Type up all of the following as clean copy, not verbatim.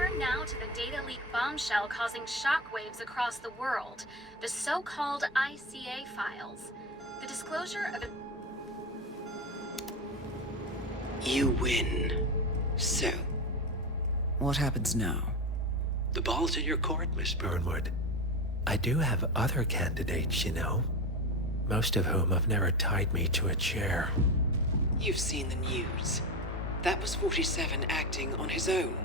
turn now to the data leak bombshell causing shockwaves across the world, the so-called ICA files. The disclosure of... You win. So? What happens now? The ball's in your court, Miss Burnwood. I do have other candidates, you know. Most of whom have never tied me to a chair. You've seen the news. That was 47 acting on his own.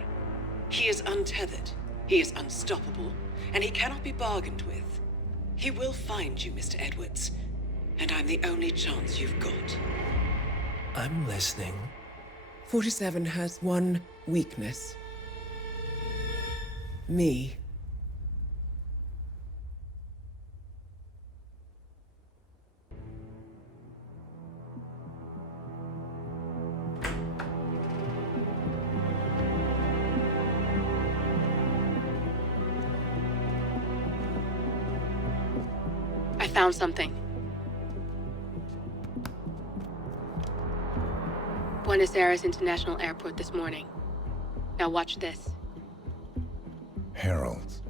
He is untethered, he is unstoppable, and he cannot be bargained with. He will find you, Mr. Edwards, and I'm the only chance you've got. I'm listening. 47 has one weakness. Me. I found something. Buenos Aires International Airport this morning. Now watch this. Heralds.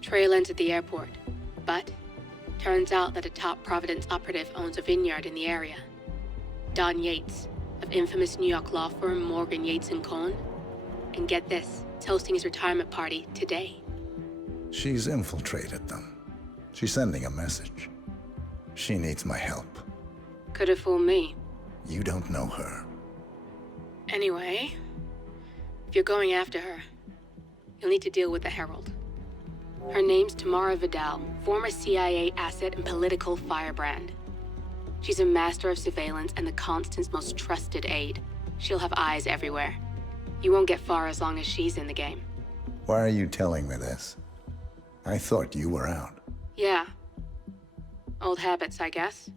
Trail ends at the airport, but turns out that a top Providence operative owns a vineyard in the area. Don Yates, of infamous New York law firm Morgan, Yates & Cohn. And get this, is hosting his retirement party today. She's infiltrated them. She's sending a message. She needs my help. Could have fooled me. You don't know her. Anyway, if you're going after her, you'll need to deal with the Herald. Her name's Tamara Vidal, former CIA asset and political firebrand. She's a master of surveillance and the Constant's most trusted aide. She'll have eyes everywhere. You won't get far as long as she's in the game. Why are you telling me this? I thought you were out. Yeah. Old habits, I guess.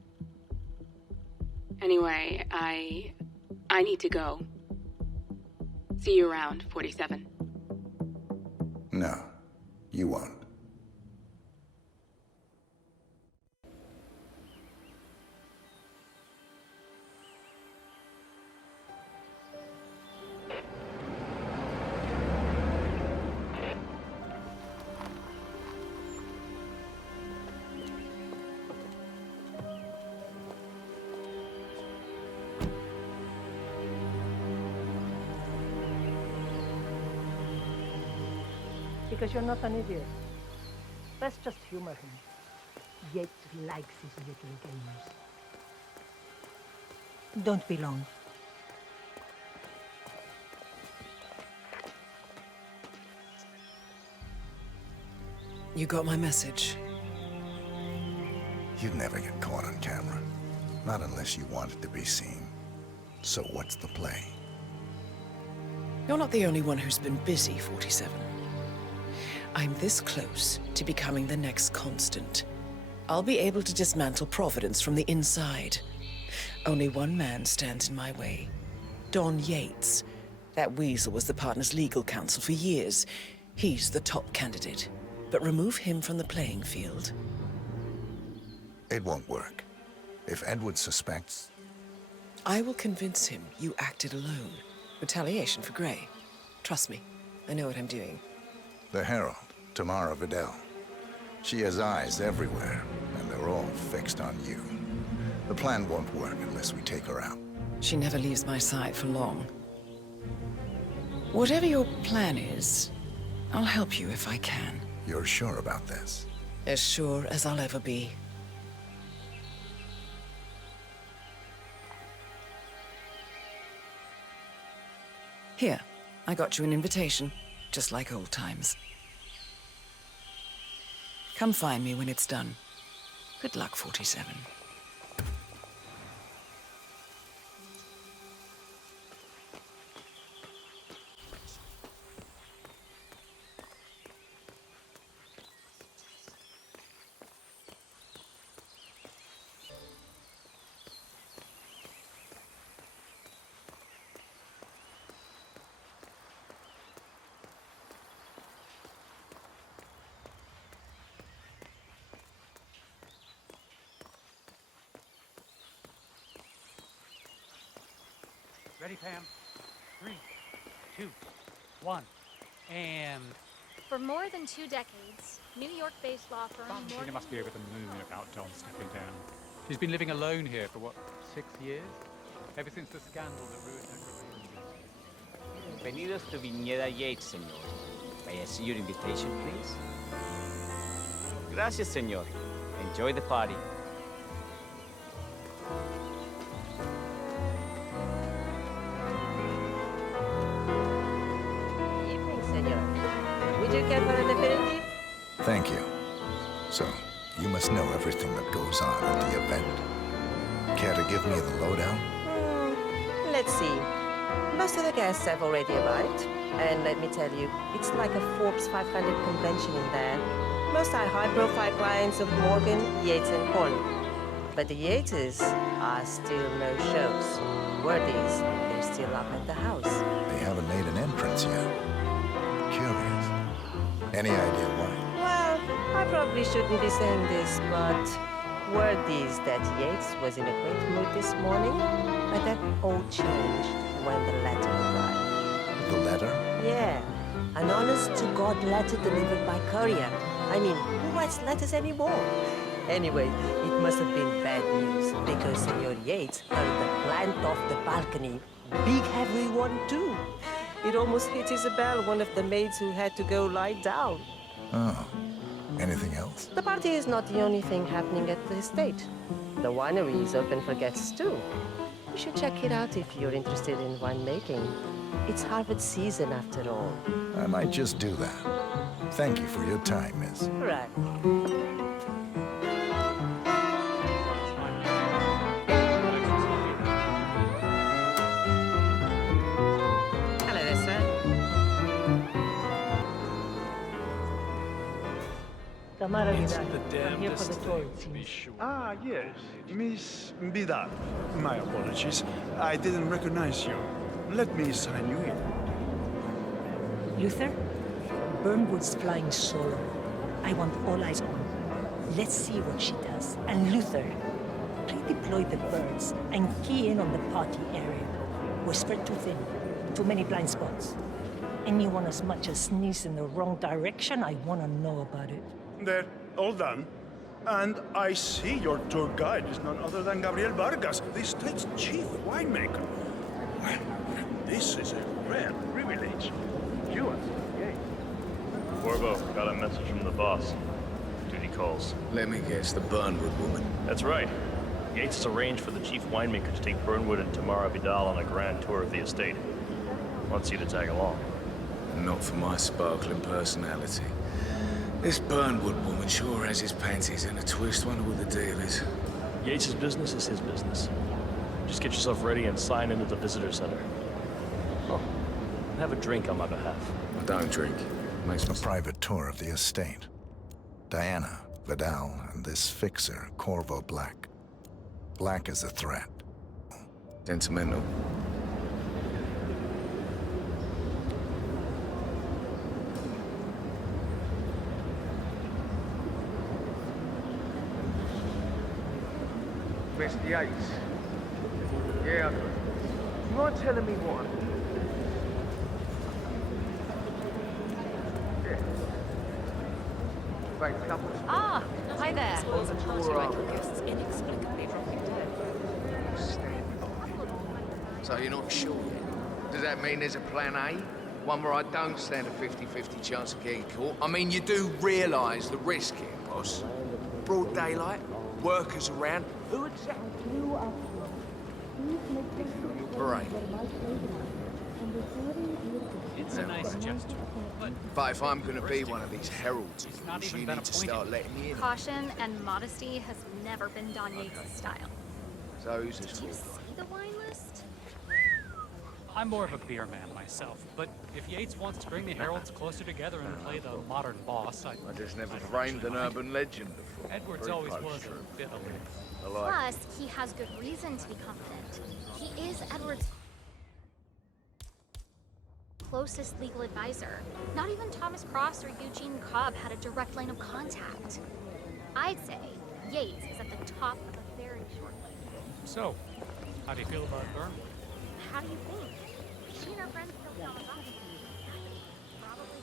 Anyway, I need to go. See you around, 47. No, you won't. Because you're not an idiot. Let's just humor him. Yates likes his little games. Don't be long. You got my message. You'd never get caught on camera. Not unless you wanted to be seen. So what's the play? You're not the only one who's been busy, 47. I'm this close to becoming the next Constant. I'll be able to dismantle Providence from the inside. Only one man stands in my way. Don Yates. That weasel was the partner's legal counsel for years. He's the top candidate. But remove him from the playing field. It won't work. If Edward suspects... I will convince him you acted alone. Retaliation for Grey. Trust me, I know what I'm doing. The Herald, Tamara Vidal. She has eyes everywhere, and they're all fixed on you. The plan won't work unless we take her out. She never leaves my side for long. Whatever your plan is, I'll help you if I can. You're sure about this? As sure as I'll ever be. Here, I got you an invitation, just like old times. Come find me when it's done. Good luck, 47. Ready, Pam? 3, 2, 1. And For more than 2 decades, New York-based law firm Argentina must be over the moon about John stepping down. She's been living alone here for, what, 6 years? Ever since the scandal that ruined her career. Bienvenidos to Viñeda Yates, señor. May I see your invitation, please? Gracias, señor. Enjoy the party. Evening, senor. Would you care for an aperitif? Thank you. So, you must know everything that goes on at the event. Care to give me the lowdown? Let's see. Most of the guests have already arrived. And let me tell you, it's like a Forbes 500 convention in there. Most are high-profile clients of Morgan, Yates, and Horn. But the Yateses are still no shows. Word is, they're still up at the house. They haven't made an entrance yet. Curious. Any idea why? Well, I probably shouldn't be saying this, but word is that Yates was in a great mood this morning, but that all changed when the letter arrived. The letter? Yeah, an honest-to-God letter delivered by courier. I mean, who writes letters anymore? Anyway, it must have been bad news, because Senor Yates heard the plant off the balcony. Big heavy one, too. It almost hit Isabel, one of the maids who had to go lie down. Oh. Anything else? The party is not the only thing happening at the estate. The winery is open for guests, too. You should check it out if you're interested in winemaking. It's harvest season, after all. I might just do that. Thank you for your time, miss. Right. Hello there, sir. Tamara It's Vidal. the I'm here for damnedest the tour, thing it to be seems. sure. Ah, yes. Miss Vidal. My apologies. I didn't recognize you. Let me sign you in. Luther, Burnwood's flying solo. I want all eyes on. Let's see what she does. And Luther, redeploy the birds and key in on the party area. We're spread too thin. Too many blind spots. Anyone as much as sneeze in the wrong direction, I want to know about it. They're all done. And I see your tour guide is none other than Gabriel Vargas, the state's chief winemaker. Well, this is a rare privilege. You are Corvo, got a message from the boss. Duty calls. Let me guess, the Burnwood woman. That's right. Yates has arranged for the chief winemaker to take Burnwood and Tamara Vidal on a grand tour of the estate. Wants you to tag along. Not for my sparkling personality. This Burnwood woman sure has his panties in a twist. Wonder what the deal is. Yates' business is his business. Just get yourself ready and sign into the visitor center. Oh, and have a drink on my behalf. I don't drink. Makes me A private tour of the estate. Diana, Vidal, and this fixer, Corvo Black. Black is a threat. sentimental. Mr. Yates. Yeah. You mind telling me what? Yeah. Thanks, couple. Ah, hi there. Guests inexplicably dropping dead. So you're not sure yet? Does that mean there's a plan A? One where I don't stand a 50-50 chance of getting caught? I mean, you do realise the risk here, boss. Broad daylight, workers around. Who exactly? Right. It's a nice gesture, But if I'm gonna be one of these heralds, not you even need been to appointed. start letting me in. Caution and modesty has never been Don Yates' style. So who's this Did you for? see the wine list? I'm more of a beer man myself, but if Yates wants to bring the heralds closer together and play the modern boss, I just never I don't framed an actually mind. urban legend before. Edwards Very always close, was true. a bit aloof. I like Plus, he has good reason to be confident. He is Edward's closest legal advisor. Not even Thomas Cross or Eugene Cobb had a direct line of contact. I'd say Yates is at the top of a very short list. So, how do you feel about Burnwood? How do you think? She and her friends killed Don. Probably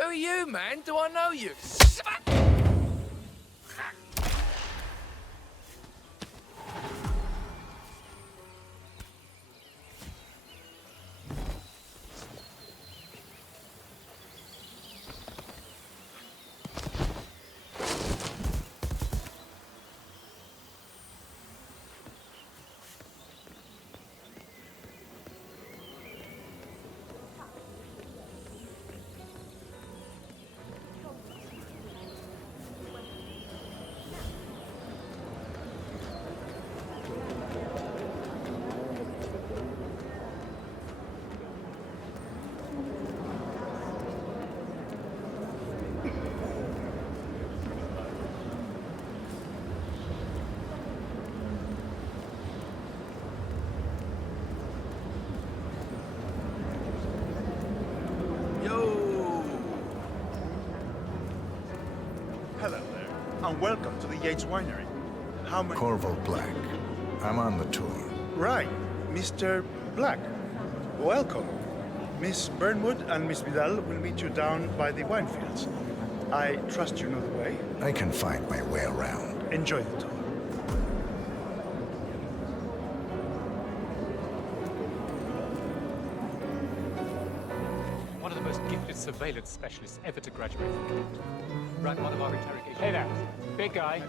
Who are you, man? Do I know you? Hello there, and welcome to the Yates Winery. How many... Corvo Black. I'm on the tour. Right, Mr. Black. Welcome. Miss Burnwood and Miss Vidal will meet you down by the wine fields. I trust you know the way. I can find my way around. Enjoy the tour. One of the most gifted surveillance specialists ever to graduate from Kent. Ran one of our interrogations. Hey there, big guy.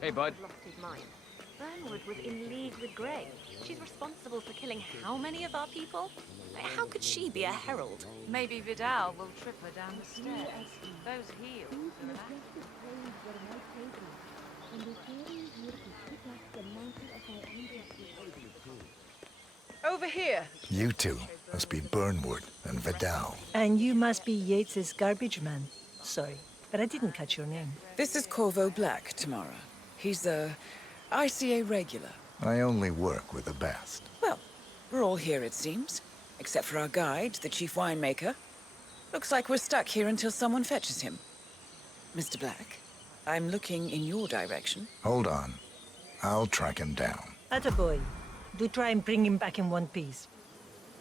Hey, bud. Lost his mind. Burnwood was in league with Grey. She's responsible for killing how many of our people? How could she be a herald? Maybe Vidal will trip her down the stairs. Those heels are an Over here. You two must be Burnwood and Vidal. And you must be Yates's garbage man. Sorry, but I didn't catch your name. This is Corvo Black, Tamara. He's a ICA regular. I only work with the best. Well, we're all here, it seems. Except for our guide, the chief winemaker. Looks like we're stuck here until someone fetches him. Mr. Black, I'm looking in your direction. Hold on. I'll track him down. Attaboy. Do try and bring him back in one piece.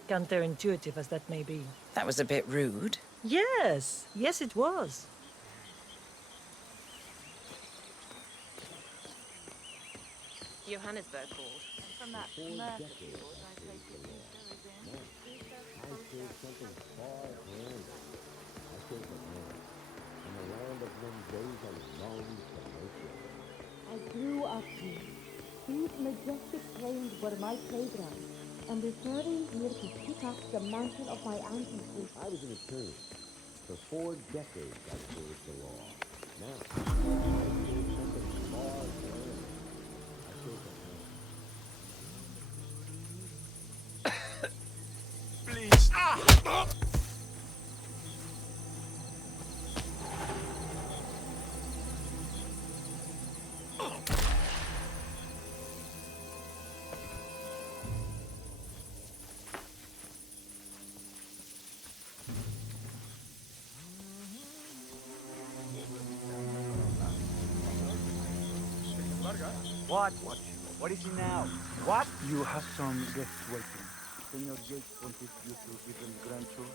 Counterintuitive as that may be. That was a bit rude. Yes. Yes, it was. Johannesburg called. From that murder field, I take it I grew up here. These majestic plains were my playground, and returning here to pick up the mantle of my ancestors. I was an attorney. For 4 decades I served the law. Now, I serve something far grander. I serve the Please. Ah! What is it now? What? You have some guests waiting. Senor Yates wanted you to give them grand tour.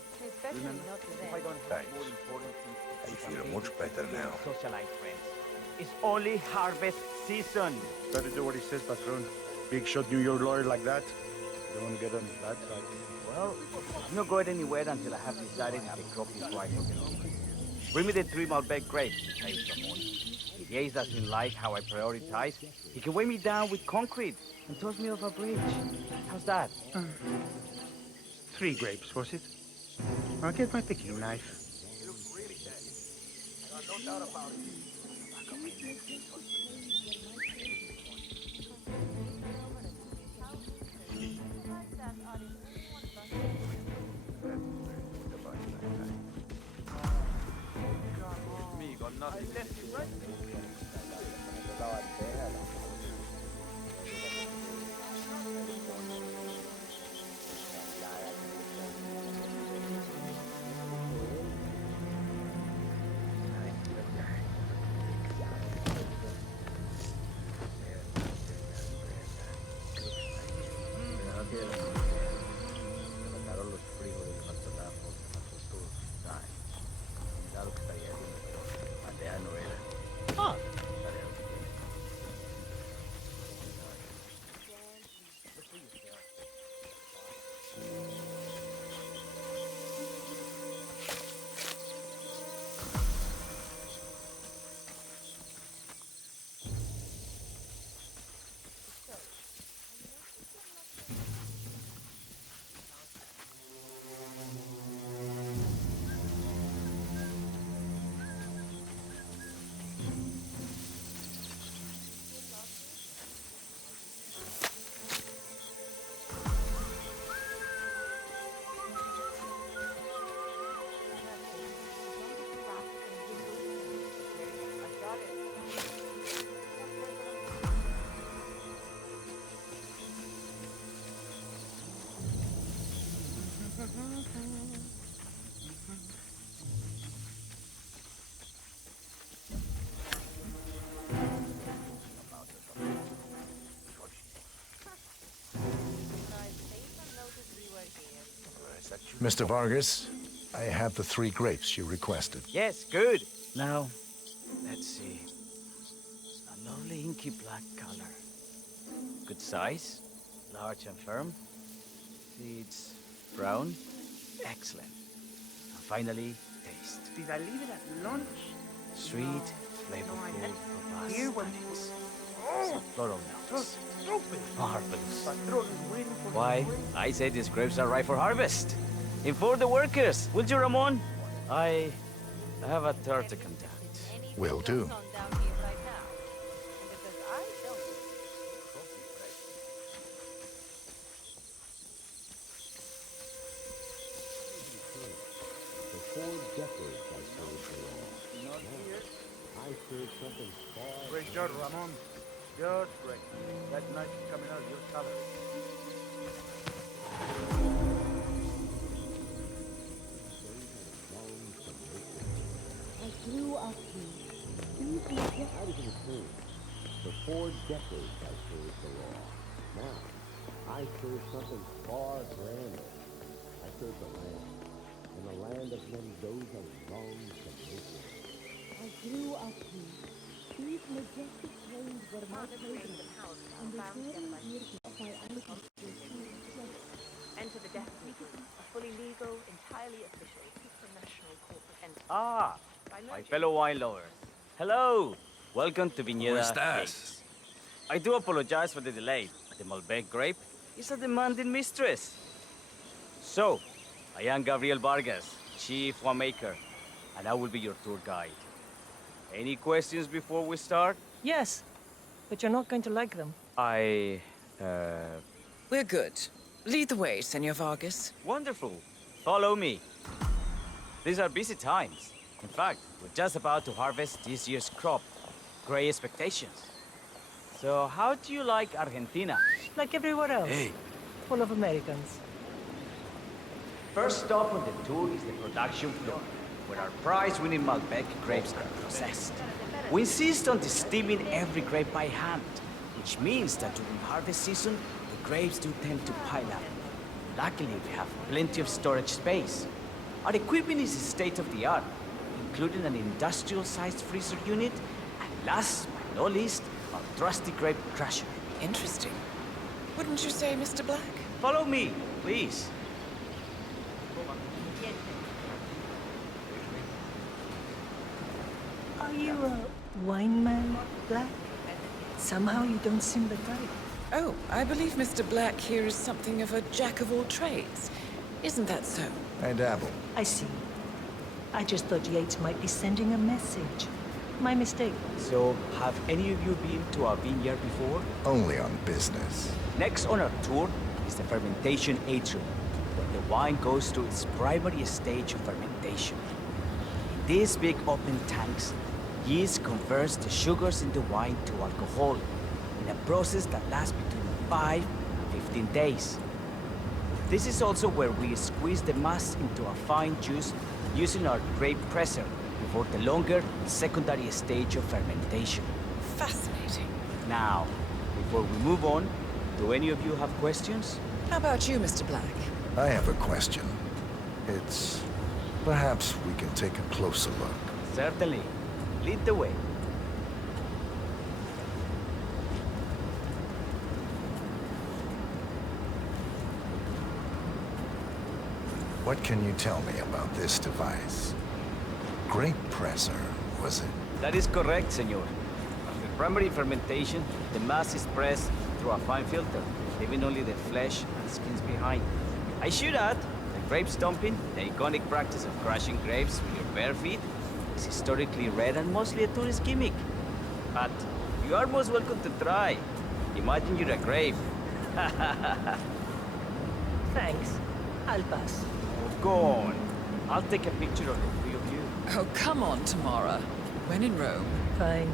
Remember? If I don't have more important things to I feel much better now. socialite friends. It's only harvest season. Better do what he says, Patron. Big shot New York lawyer like that. You don't want to get on the bad side. Well, I'm not going anywhere until I have decided if the crop is right or wrong. Bring me the 3 Malbec grapes to taste someone. If Yates doesn't like how I prioritize, he can weigh me down with concrete and toss me off a bridge. How's that? 3 grapes, was it? I'll get my picking knife. No doubt about it. Me got nothing. Mr. Vargas, I have the 3 grapes you requested. Yes, good. Now, let's see. A lovely inky black color. Good size, large and firm. Seeds brown. Excellent. And finally, taste. Did I leave it at lunch? Sweet, flavorful, robust. Some floral notes. Marvelous. Why, I say these grapes are ripe for harvest. Inform the workers, will you, Ramon? I have a third to conduct. Will do. For 4 decades I served the law. Now, I serve something far... Great job, Ramon. Just great. That night coming out of your salary. I grew up here. These majestic... I was in the team. For 4 decades I served the law. Now, I serve something far grander. I serve the land. And the land of men those are wrong to make it. I grew up here. These majestic plains were my playground, and the very years of my ancestors. Enter the dancefloor, a fully legal, entirely official, supranational corporate entity. Ah, my fellow wine lovers. Hello. Welcome to Viñeda Gates. I do apologize for the delay. The Malbec grape is a demanding mistress. So, I am Gabriel Vargas, Chief Winemaker, and I will be your tour guide. Any questions before we start? Yes, but you're not going to like them. We're good. Lead the way, Senor Vargas. Wonderful. Follow me. These are busy times. In fact, we're just about to harvest this year's crop. Great expectations. So, how do you like Argentina? Like everywhere else. Hey. Full of Americans. First stop on the tour is the production floor, where our prize-winning Malbec grapes are processed. We insist on steaming every grape by hand, which means that during harvest season, the grapes do tend to pile up. Luckily, we have plenty of storage space. Our equipment is state-of-the-art, including an industrial-sized freezer unit, and last but not least, our trusty grape crusher. Interesting. Wouldn't you say, Mr. Black? Follow me, please. Are you a wine man, Black? Somehow you don't seem the type. Oh, I believe Mr. Black here is something of a jack-of-all-trades. Isn't that so? I dabble. I see. I just thought Yates might be sending a message. My mistake. So, have any of you been to our vineyard before? Only on business. Next on our tour is the fermentation atrium, where the wine goes through its primary stage of fermentation. In these big open tanks, yeast converts the sugars in the wine to alcohol in a process that lasts between 5 and 15 days. This is also where we squeeze the mass into a fine juice using our grape presser before the longer secondary stage of fermentation. Fascinating. Now, before we move on, do any of you have questions? How about you, Mr. Black? I have a question. It's... perhaps we can take a closer look. Certainly. Lead the way. What can you tell me about this device? Grape presser, was it? That is correct, senor. After primary fermentation, the mass is pressed through a fine filter, leaving only the flesh and skins behind. I should add, the grape stomping, the iconic practice of crushing grapes with your bare feet, is historically rare and mostly a tourist gimmick. But you are most welcome to try. Imagine you're a grape. Thanks. I'll pass. Oh, go on. I'll take a picture of the three of you. Oh, come on, Tamara. When in Rome. Fine.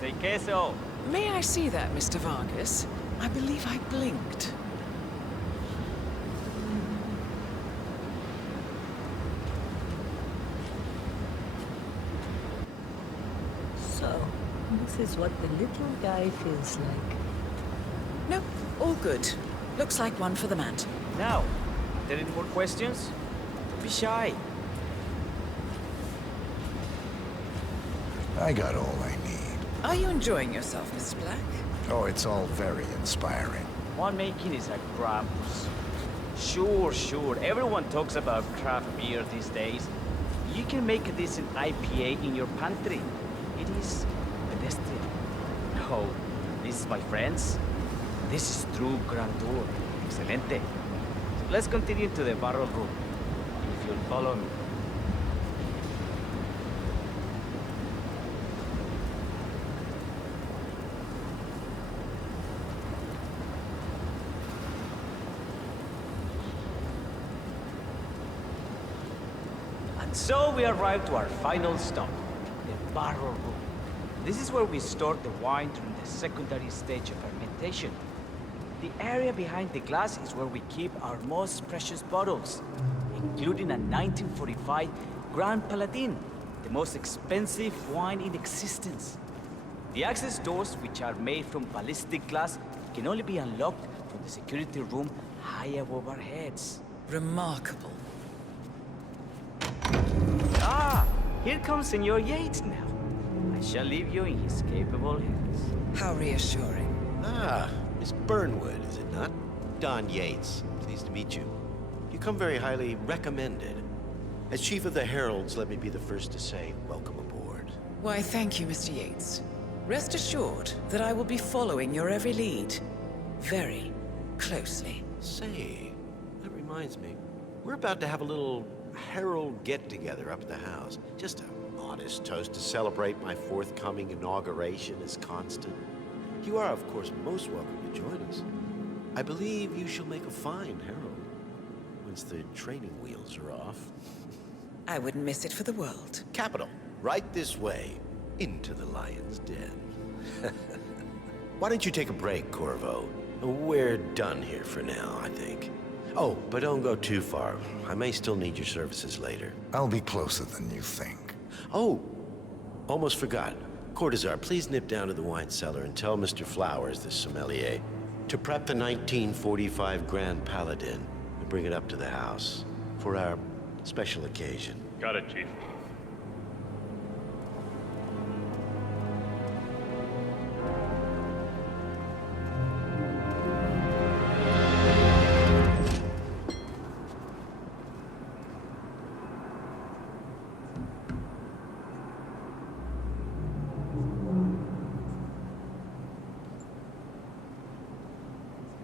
Say queso. May I see that, Mr. Vargas? I believe I blinked. This is what the little guy feels like. No, all good. Looks like one for the mountain. Now, are there any more questions? Don't be shy. I got all I need. Are you enjoying yourself, Mr. Black? Oh, it's all very inspiring. Winemaking is a gramus. Sure. Everyone talks about craft beer these days. You can make a decent IPA in your pantry. It is pedestrian. No, this is my friends. This is true grandeur. Excelente. So let's continue to the barrel room. If you'll follow me. So we arrived to our final stop, the barrel room. This is where we store the wine during the secondary stage of fermentation. The area behind the glass is where we keep our most precious bottles, including a 1945 Grand Paladin, the most expensive wine in existence. The access doors, which are made from ballistic glass, can only be unlocked from the security room high above our heads. Remarkable. Ah, here comes Senor Yates now. I shall leave you in his capable hands. How reassuring. Ah, Miss Burnwood, is it not? Don Yates, pleased to meet you. You come very highly recommended. As Chief of the Heralds, let me be the first to say welcome aboard. Why, thank you, Mr. Yates. Rest assured that I will be following your every lead. Very closely. Say, that reminds me. We're about to have a little Herald get-together up at the house. Just a modest toast to celebrate my forthcoming inauguration as Constant. You are, of course, most welcome to join us. I believe you shall make a fine Herald, once the training wheels are off. I wouldn't miss it for the world. Capital. Right this way, into the lion's den. Why don't you take a break, Corvo? We're done here for now, I think. Oh, but don't go too far. I may still need your services later. I'll be closer than you think. Oh, almost forgot. Cortazar, please nip down to the wine cellar and tell Mr. Flowers, the sommelier, to prep the 1945 Grand Paladin and bring it up to the house for our special occasion. Got it, Chief.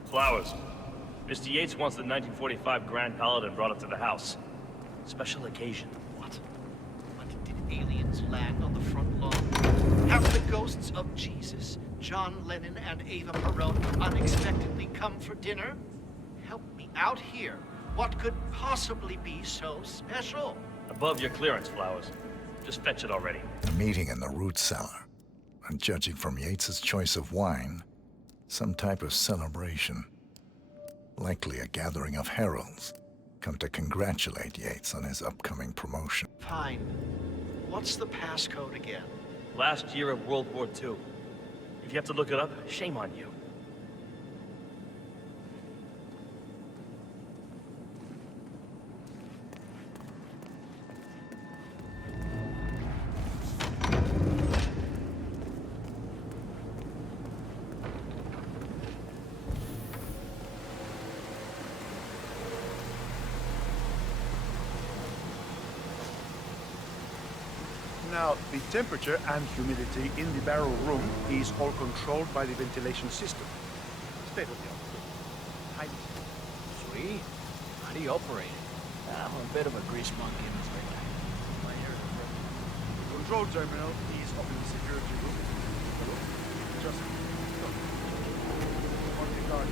Flowers. Mr. Yates wants the 1945 Grand Paladin brought up to the house. Special occasion. What? Did aliens land on the front lawn? Have the ghosts of Jesus, John Lennon, and Ava Perón unexpectedly come for dinner? Help me out here. What could possibly be so special? Above your clearance, Flowers. Just fetch it already. A meeting in the root cellar. And judging from Yates's choice of wine, some type of celebration. Likely a gathering of heralds, come to congratulate Yates on his upcoming promotion. Fine. What's the passcode again? Last year of World War II. If you have to look it up, shame on you. Now, the temperature and humidity in the barrel room is all controlled by the ventilation system. State of the art. Sweet. How do you operate it? I'm a bit of a grease monkey in this thing. My ears are broken. The control terminal is up in the security room. Just on the guard.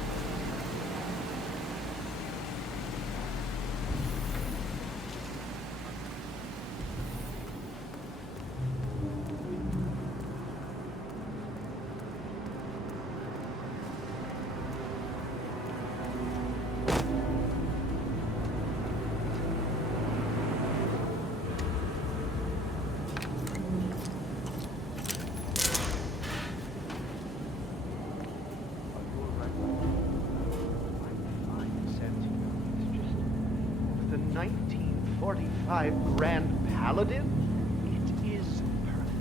Mission-5 Grand Paladin? It is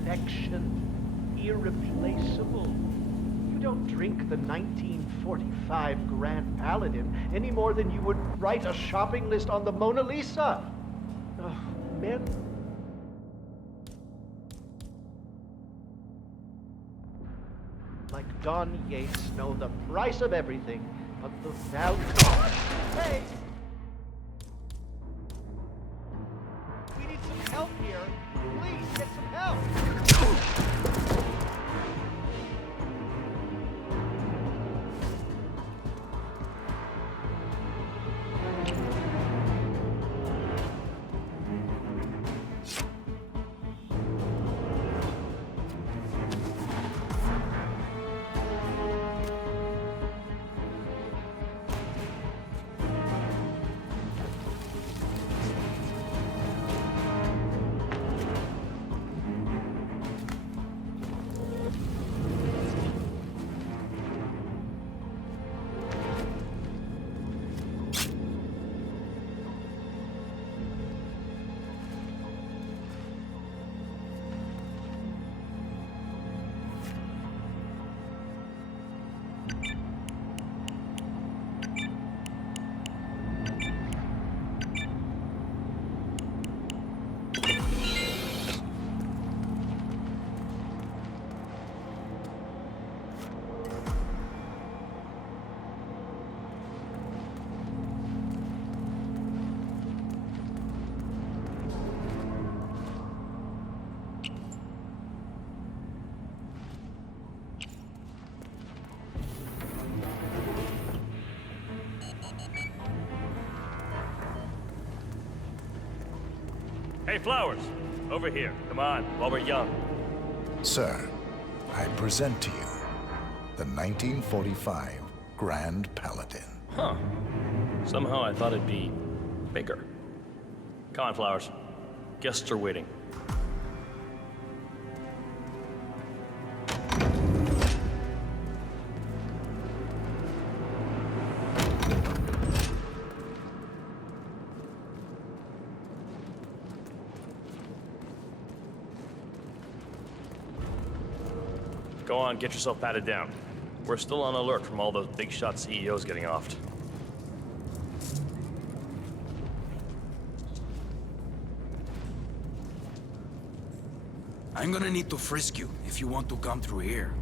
perfection, irreplaceable. You don't drink the 1945 Grand Paladin any more than you would write a shopping list on the Mona Lisa. Men like Don Yates know the price of everything, but the value... Hey! We need some help here. Please, get some help! Hey, Flowers! Over here. Come on, while we're young. Sir, I present to you the 1945 Grand Paladin. Huh. Somehow I thought it'd be bigger. Come on, Flowers. Guests are waiting. Go on, get yourself patted down. We're still on alert from all those big shot CEOs getting offed. I'm gonna need to frisk you if you want to come through here.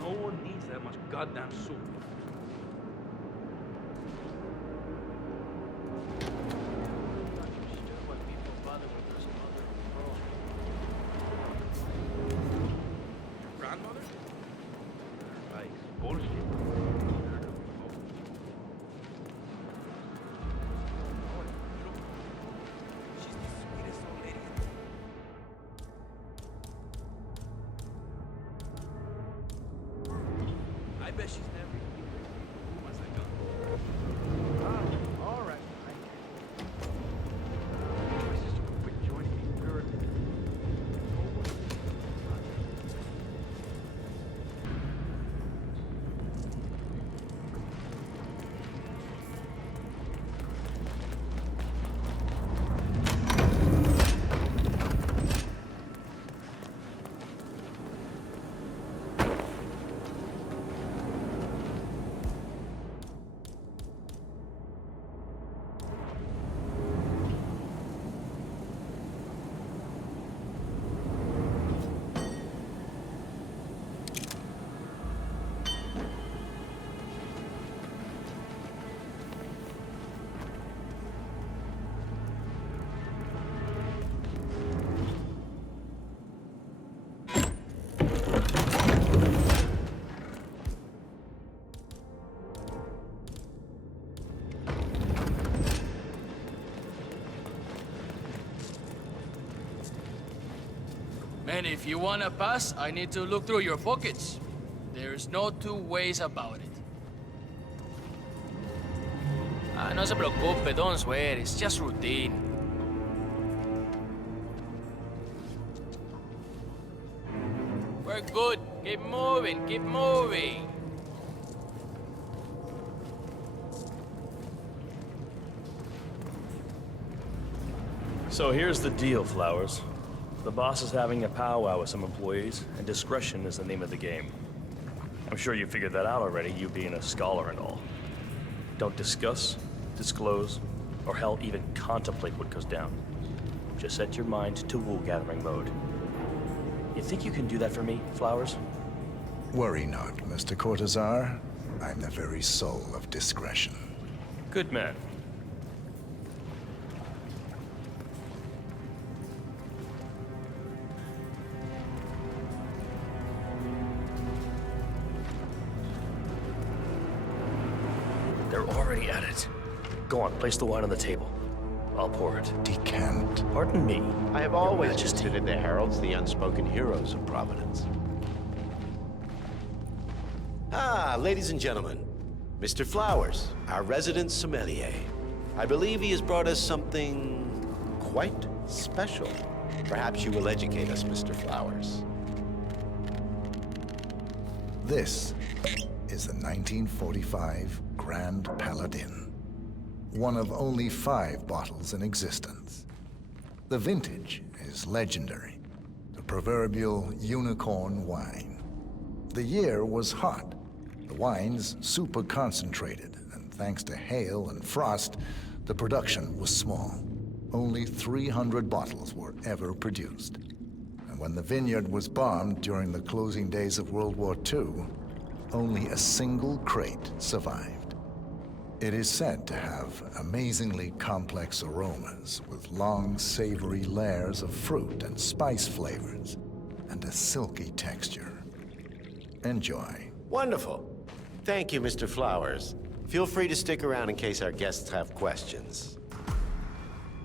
No one needs that much goddamn soup. Grandmother? Like bullshit. She's the sweetest old lady. I bet she's never even once I go. All right. My sister will quit joining me. We're Man, if you wanna pass, I need to look through your pockets. There's no two ways about it. Ah, no se preocupe, don't swear. It's just routine. We're good. Keep moving, keep moving. So here's the deal, Flowers. The boss is having a powwow with some employees, and discretion is the name of the game. I'm sure you figured that out already, you being a scholar and all. Don't discuss, disclose, or hell, even contemplate what goes down. Just set your mind to wool-gathering mode. You think you can do that for me, Flowers? Worry not, Mr. Cortazar. I'm the very soul of discretion. Good man. They're already at it. Go on, place the wine on the table. I'll pour it. Decant. Pardon me. I have always considered the heralds the unspoken heroes of Providence. Ah, ladies and gentlemen, Mr. Flowers, our resident sommelier. I believe he has brought us something quite special. Perhaps you will educate us, Mr. Flowers. This is the 1945 Grand Paladin. One of only 5 bottles in existence. The vintage is legendary, the proverbial unicorn wine. The year was hot, the wine's super concentrated, and thanks to hail and frost, the production was small. Only 300 bottles were ever produced. And when the vineyard was bombed during the closing days of World War II, only a single crate survived. It is said to have amazingly complex aromas with long, savory layers of fruit and spice flavors, and a silky texture. Enjoy. Wonderful. Thank you, Mr. Flowers. Feel free to stick around in case our guests have questions.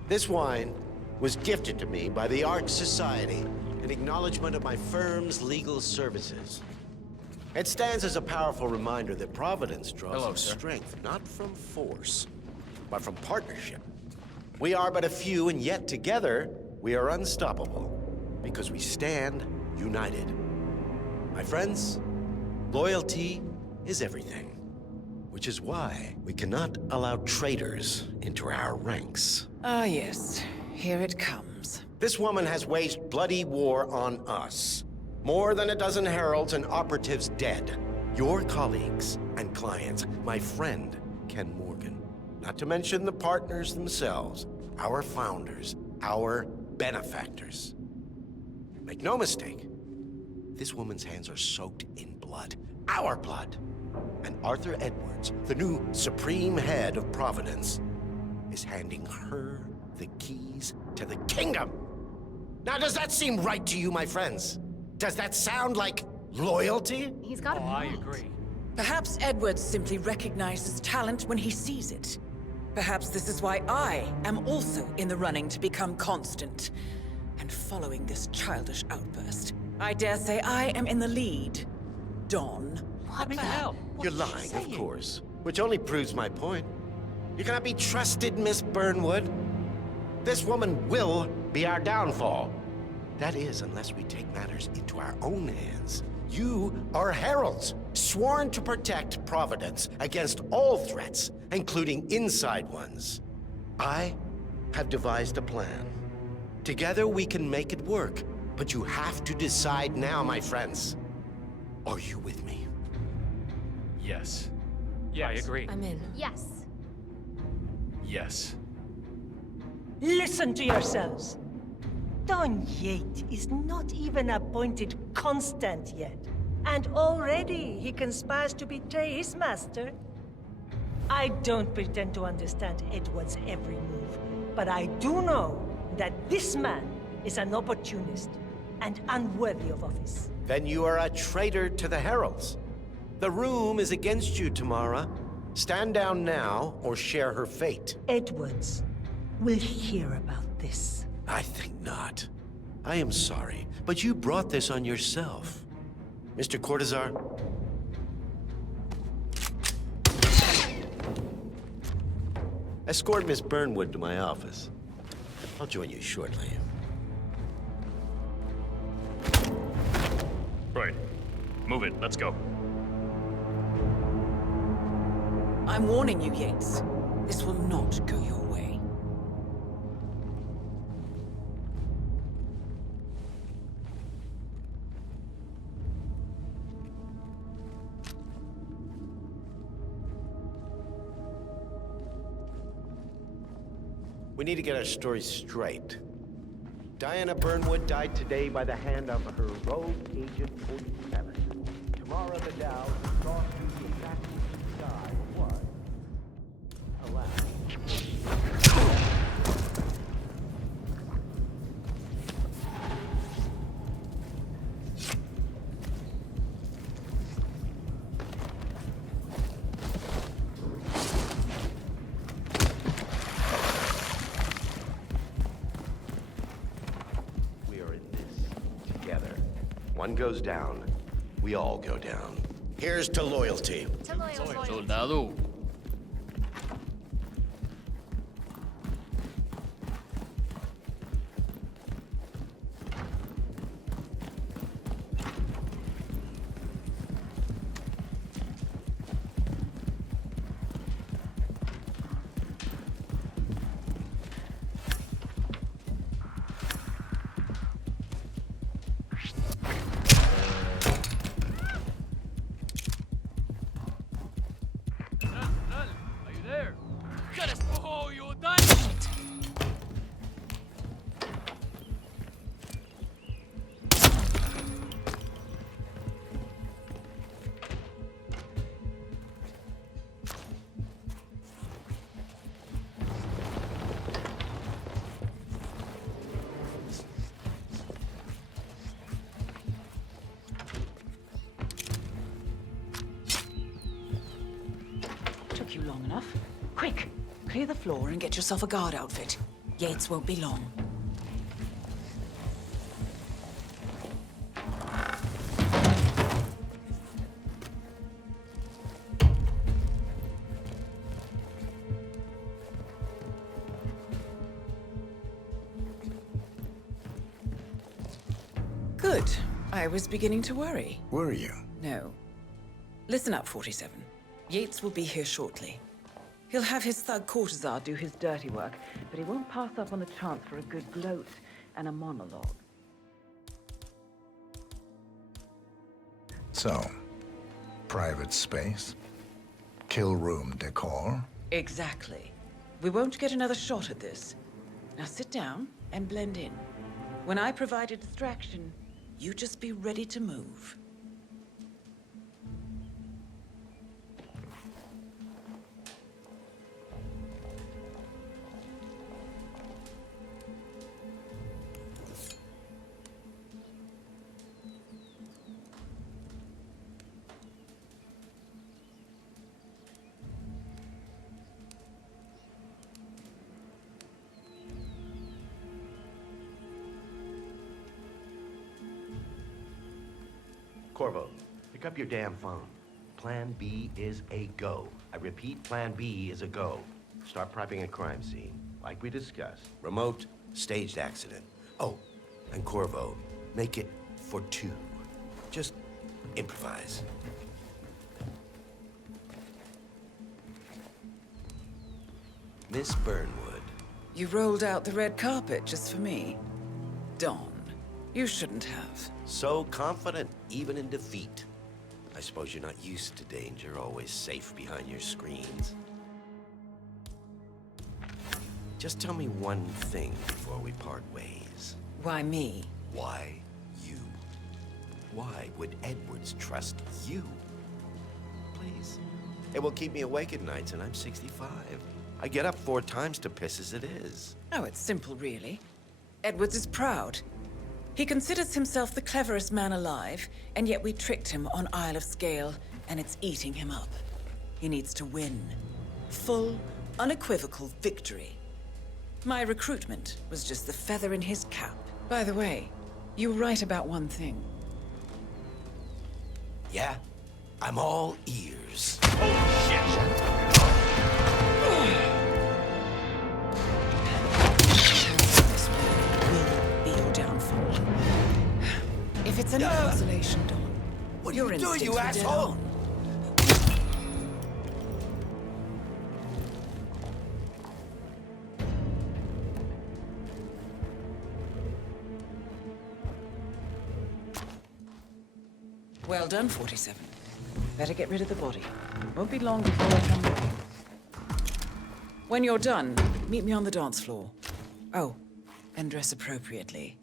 This wine was gifted to me by the Arch Society in acknowledgement of my firm's legal services. It stands as a powerful reminder that Providence draws its strength not from force, but from partnership. We are but a few, and yet together we are unstoppable because we stand united. My friends, loyalty is everything, which is why we cannot allow traitors into our ranks. Ah, yes. Here it comes. This woman has waged bloody war on us. More than a dozen heralds and operatives dead. Your colleagues and clients, my friend, Ken Morgan. Not to mention the partners themselves, our founders, our benefactors. Make no mistake, this woman's hands are soaked in blood. Our blood. And Arthur Edwards, the new supreme head of Providence, is handing her the keys to the kingdom. Now, does that seem right to you, my friends? Does that sound like loyalty? He's got a point. I agree. Perhaps Edwards simply recognizes talent when he sees it. Perhaps this is why I am also in the running to become constant. And following this childish outburst, I dare say I am in the lead. Don. What the hell? You're lying, of course. Which only proves my point. You cannot be trusted, Miss Burnwood. This woman will be our downfall. That is, unless we take matters into our own hands. You are heralds, sworn to protect Providence against all threats, including inside ones. I have devised a plan. Together we can make it work, but you have to decide now, my friends. Are you with me? Yes. Yeah, I agree. I'm in. Yes. Yes. Listen to yourselves. Don Yates is not even appointed constant yet. And already he conspires to betray his master. I don't pretend to understand Edward's every move, but I do know that this man is an opportunist and unworthy of office. Then you are a traitor to the heralds. The room is against you, Tamara. Stand down now or share her fate. Edwards will hear about this. I think not. I am sorry, but you brought this on yourself. Mr. Cortazar? Escort Miss Burnwood to my office. I'll join you shortly. Right. Move it, let's go. I'm warning you, Yates. This will not go your way. We need to get our story straight. Diana Burnwood died today by the hand of her rogue Agent 47. Tomorrow the Dow saw through the factory sky was, alas, one goes down, we all go down. Here's to loyalty. Soldado. Took you long enough. Quick! Clear the floor and get yourself a guard outfit. Yates won't be long. Good. I was beginning to worry. Were you? No. Listen up, 47. Yates will be here shortly. He'll have his thug courtesan do his dirty work, but he won't pass up on the chance for a good gloat and a monologue. So, private space? Kill room decor? Exactly. We won't get another shot at this. Now sit down and blend in. When I provide a distraction, you just be ready to move. Corvo, pick up your damn phone. Plan B is a go. I repeat, Plan B is a go. Start prepping a crime scene, like we discussed. Remote, staged accident. Oh, and Corvo, make it for two. Just improvise. Miss Burnwood. You rolled out the red carpet just for me. Don, you shouldn't have. So confident, even in defeat. I suppose you're not used to danger, always safe behind your screens. Just tell me one thing before we part ways. Why me? Why you? Why would Edwards trust you? Please. It will keep me awake at nights, and I'm 65. I get up 4 times to piss as it is. Oh, it's simple, really. Edwards is proud. He considers himself the cleverest man alive, and yet we tricked him on Isle of Scale, and it's eating him up. He needs to win. Full, unequivocal victory. My recruitment was just the feather in his cap. By the way, you were right about one thing. Yeah? I'm all ears. Oh, shit! This will be your downfall. If it's an isolation, Dawn, What are Your you doing, you instincts were dead asshole? on. Well done, 47. Better get rid of the body. Won't be long before I come back. When you're done, meet me on the dance floor. Oh, and dress appropriately.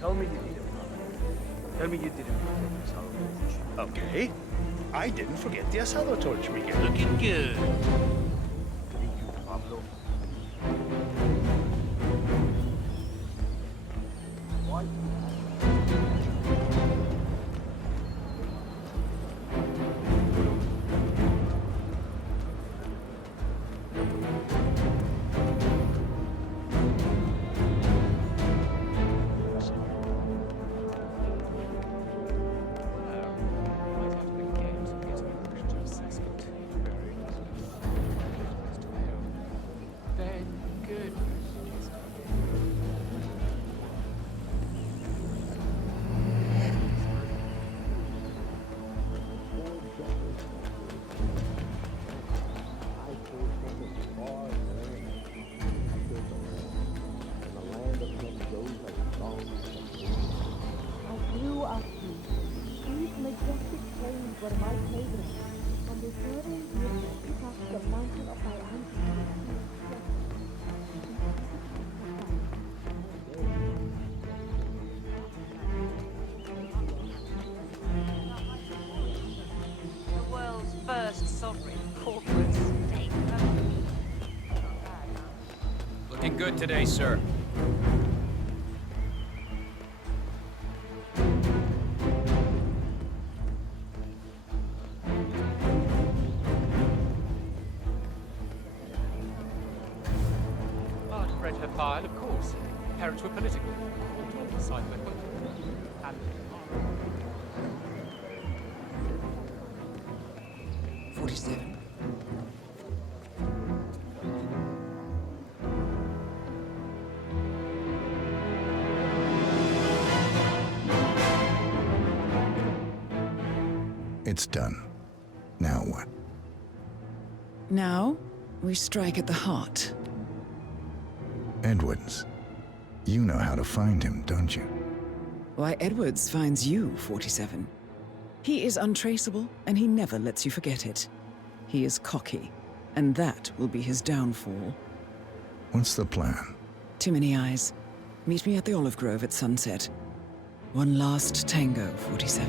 Tell me you did it. Tell me you didn't forget the asado torch. Okay. I didn't forget the asado torch, Miguel. Looking good. Thank you, Pablo. Why? I grew up here. These majestic plains were my playground. On the northern hill, it tops the mountain of my ancestors. The world's first sovereign corporate state. Looking good today, sir. I'd read her file, of course. Parents were political. On the side of their and 47. It's done. Now what? Now, we strike at the heart. Edwards. You know how to find him, don't you? Why, Edwards finds you, 47. He is untraceable, and he never lets you forget it. He is cocky, and that will be his downfall. What's the plan? Too many eyes. Meet me at the Olive Grove at sunset. One last tango, 47.